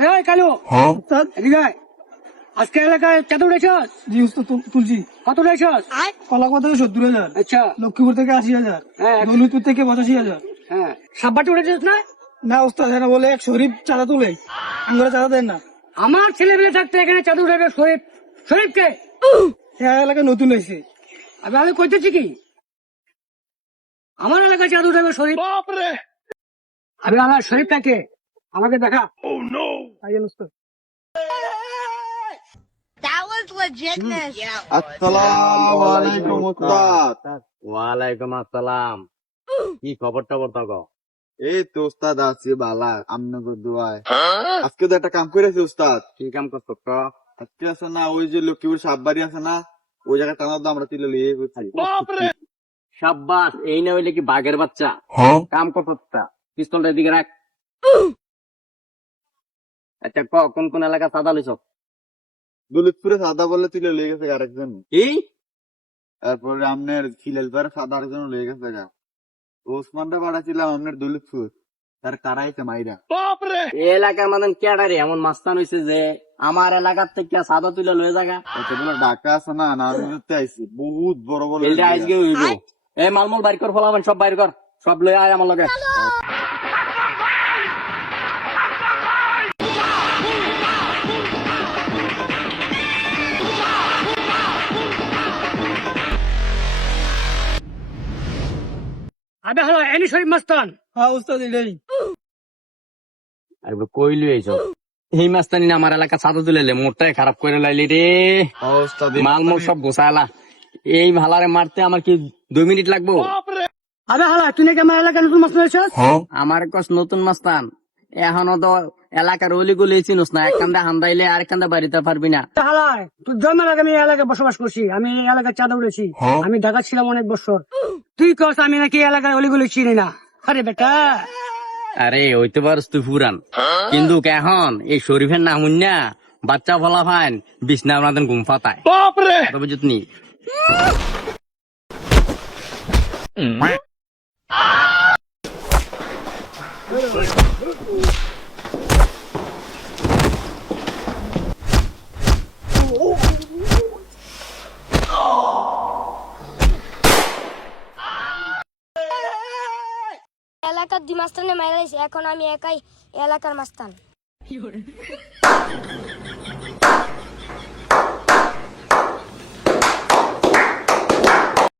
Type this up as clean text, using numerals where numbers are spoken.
আরে ওই কালু, এদিকে আয়। আজকে এলাকায় চাঁদা উঠেছস? জি উস্তাদ তুলছি। কত উঠেছস? কলাকুয়া থেকে 70,000, আচ্ছা, লক্ষ্মীপুর থেকে 80,000, হ্যাঁ। দৌলতপুর থেকে 85,000। হ্যাঁ, সাব্বাটি উঠেছিস না? না উস্তাদ, এরা বলে এক শরীফ চাঁদা তুলে, আঙ্গুরে চাঁদা দেন না। আমার ছেলে মেয়ে থাকতে এখানে চাঁদা উঠাবে শরীফ? শরীফকে এলাকায় নতুন হয়েছে। আমি কইতেছি কি, আমার এলাকায় চাঁদা উঠাবে শরীফ? আমি আমার শরীফটাকে আমাকে দেখা। আইয়েন উস্তাদ। That was legitness. আসসালামু আলাইকুম উস্তাদ। ওয়ালাইকুম আসসালাম। কি খবর টবর তক? এই তো উস্তাদ আছি বালা, আপনাদের দোয়ায়। আজকে তো একটা কাম করেছি উস্তাদ। কি কাম করছো ক? আজকে আছে না ওই যে লক্ষ্মীপুর সাববাড়ি আছে না, ওই জায়গায় টানার দাম আমরা তুলে লিয়ে গেছি। সাব্বাস, এই না হইলে কি বাঘের বাচ্চা? কাম করতা পিস্তলটা দিকে রাখ। আচ্ছা ক, কোন কোন এলাকা সাদা লইছ? দৌলতপুরে সাদা বললে তুলে লিয়ে গেছে আরেকজন। এই তারপরে আপনার খিলেলপাড়ে সাদা আরেকজন লিয়ে গেছে গা। ওসমানটা পাঠাচ্ছিলাম আপনার দৌলতপুর, তার কারাইছে মাইরা। এই এলাকার মানে কেডারে এমন মাস্তান হইছে যে আমার এলাকার থেকে সাদা তুলে লয়ে জায়গা এতগুলো ডাকা আছে না, নারায়ণগঞ্জতে আইছি, বহুত বড় বড় এলটা আজকে হইব। এই মালমূল বাইর কর, ফলাবেন সব বাইর কর, সব লয়ে আয় আমার লগে। আবে হলো এনি শরীফ মাস্তান। হ্যাঁ উস্তাদ এটাই। আর কইলি এইসব এই মাস্তানি না আমার এলাকা সাদা তুলে লে, মোটটাই খারাপ করে লাইলি রে। মালমূল সব গোসাইলা, এই ভালারে মারতে আমার কি 2 মিনিট লাগবো? আবে হালা, তুই নাকি আমার এলাকায় নতুন মাস্তান হয়েছস? আমার কস নতুন মাস্তান, এখনো তো এলাকার অলি গলি চিনুস না, এক কান্দা হান্দাইলে আর কান্দা বাড়িতে পারবি না। হালা, তুই জন্মের আগে আমি এই এলাকায় বসবাস করছি, আমি এই এলাকায় চাঁদা উঠেছি, আমি ঢাকা ছিলাম অনেক বছর। তুই কস আমি নাকি এই এলাকায় অলিগুলি চিনি না? আরে বেটা, আরে হইতে পারস তুই ফুরান, কিন্তু এখন এই শরীফের নাম না বাচ্চা ফলা ফাইন বিছনা আপনাদের ঘুম ফাতায় বুঝতনি। এলাকার 2 মাস্তানে মারা দিয়েছে, এখন আমি একাই এলাকার মাস্তান।